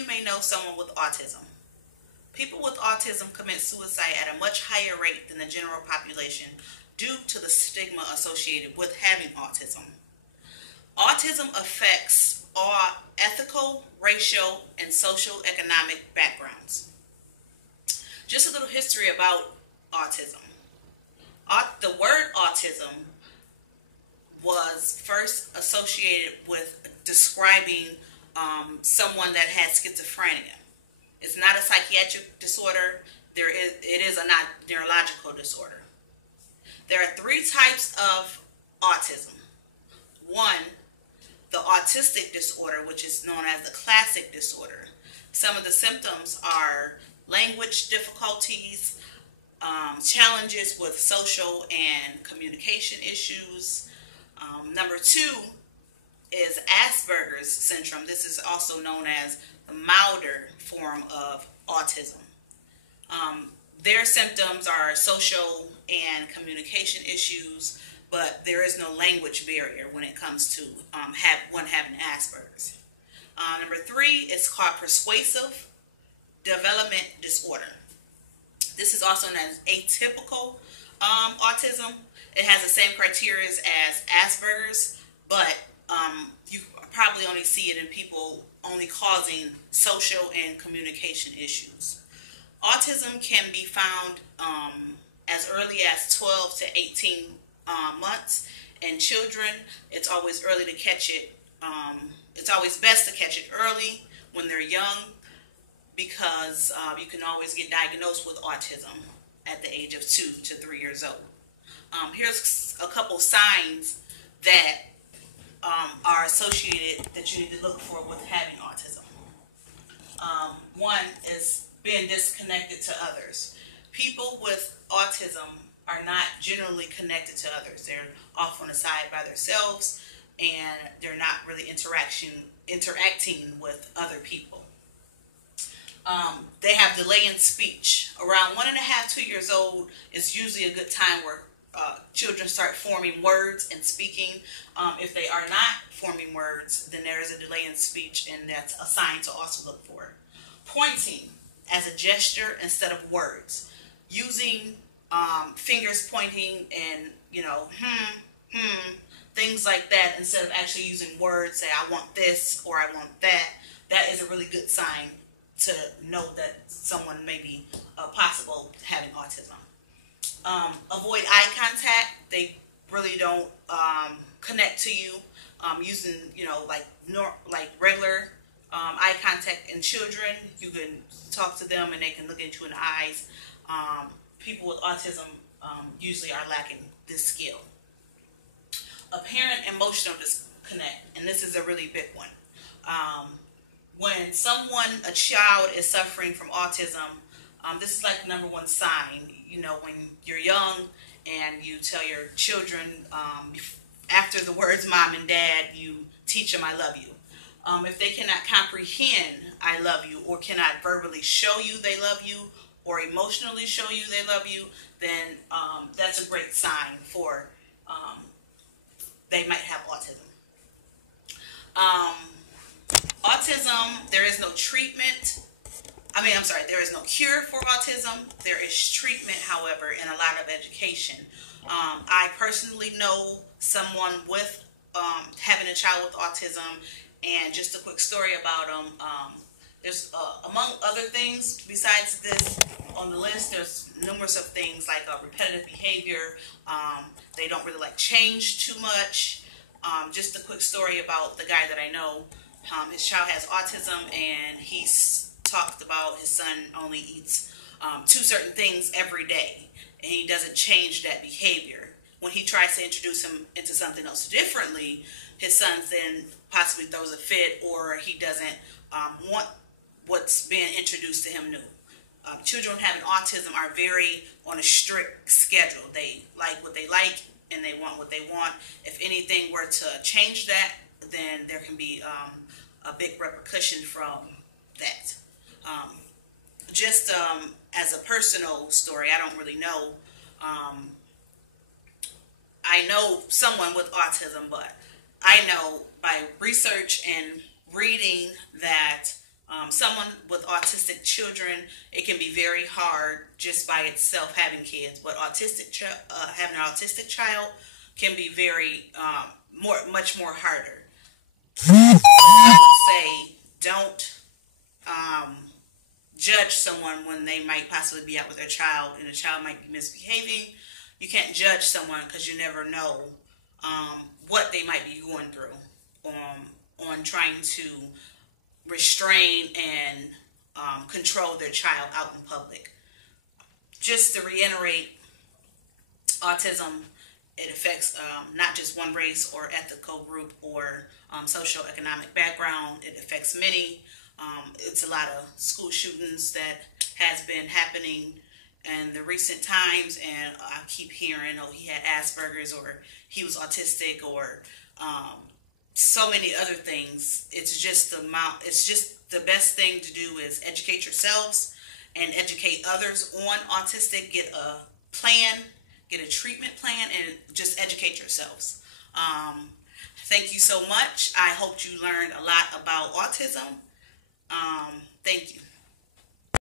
you may know someone with autism. People with autism commit suicide at a much higher rate than the general population due to the stigma associated with having autism. Autism affects all ethical, racial, and social economic backgrounds. Just a little history about autism. The word autism was first associated with describing someone that had schizophrenia. It's not a psychiatric disorder. It is a neurological disorder. There are three types of autism. One, the autistic disorder, which is known as the classic disorder. Some of the symptoms are language difficulties, challenges with social and communication issues. Number two is Asperger's syndrome. This is also known as the milder form of autism. Their symptoms are social and communication issues, but there is no language barrier when it comes to one having Asperger's. Number three is called persuasive development disorder. This is also known as atypical autism. It has the same criteria as Asperger's, but you probably only see it in people only causing social and communication issues. Autism can be found as early as 12 to 18 months. In children, it's always early to catch it. It's always best to catch it early when they're young, because you can always get diagnosed with autism at the age of 2 to 3 years old. Here's a couple signs that are associated that you need to look for with having autism. One is being disconnected to others. People with autism are not generally connected to others. They're off on the side by themselves, and they're not really interacting with other people. They have delay in speech. Around 1.5 to 2 years old is usually a good time where children start forming words and speaking. If they are not forming words, then there is a delay in speech, and that's a sign to also look for. Pointing as a gesture instead of words. Using fingers pointing and, things like that, instead of actually using words, say I want this or I want that. That is a really good sign to know that someone may be possible having autism. Avoid eye contact. They really don't connect to you using, like regular eye contact in children. You can talk to them and they can look at you in the eyes. People with autism usually are lacking this skill. Apparent emotional disconnect, and this is a really big one. When a child is suffering from autism, this is like the number one sign. When you're young and you tell your children, after the words mom and dad, you teach them I love you. If they cannot comprehend I love you, or cannot verbally show you they love you, or emotionally show you they love you, then that's a great sign for they might have autism. Autism, there is no treatment. There is no cure for autism. There is treatment, however, and a lot of education. I personally know someone with having a child with autism, and just a quick story about them. There's, among other things besides this on the list, there's numerous of things like repetitive behavior. They don't really like change too much. Just a quick story about the guy that I know. His child has autism, and he's talked about his son only eats 2 certain things every day, and he doesn't change that behavior. When he tries to introduce him into something else differently, his son then possibly throws a fit, or he doesn't want what's being introduced to him new. Children having autism are very on a strict schedule. They like what they like, and they want what they want. If anything were to change that, then there can be a big repercussion from that. As a personal story, I don't really know. I know someone with autism, but I know by research and reading that Someone with autistic children, it can be very hard just by itself having kids. But having an autistic child can be very much more harder. So I would say don't judge someone when they might possibly be out with their child and the child might be misbehaving. You can't judge someone because you never know what they might be going through on trying to restrain and control their child out in public. Just to reiterate, autism, it affects not just one race or ethical group or socioeconomic background. It affects many. It's a lot of school shootings that has been happening in the recent times, and I keep hearing, oh, he had Asperger's or he was autistic or so many other things. It's just the best thing to do is educate yourselves and educate others on autistic. Get a plan, get a treatment plan, and just educate yourselves. Thank you so much. I hope you learned a lot about autism. Thank you.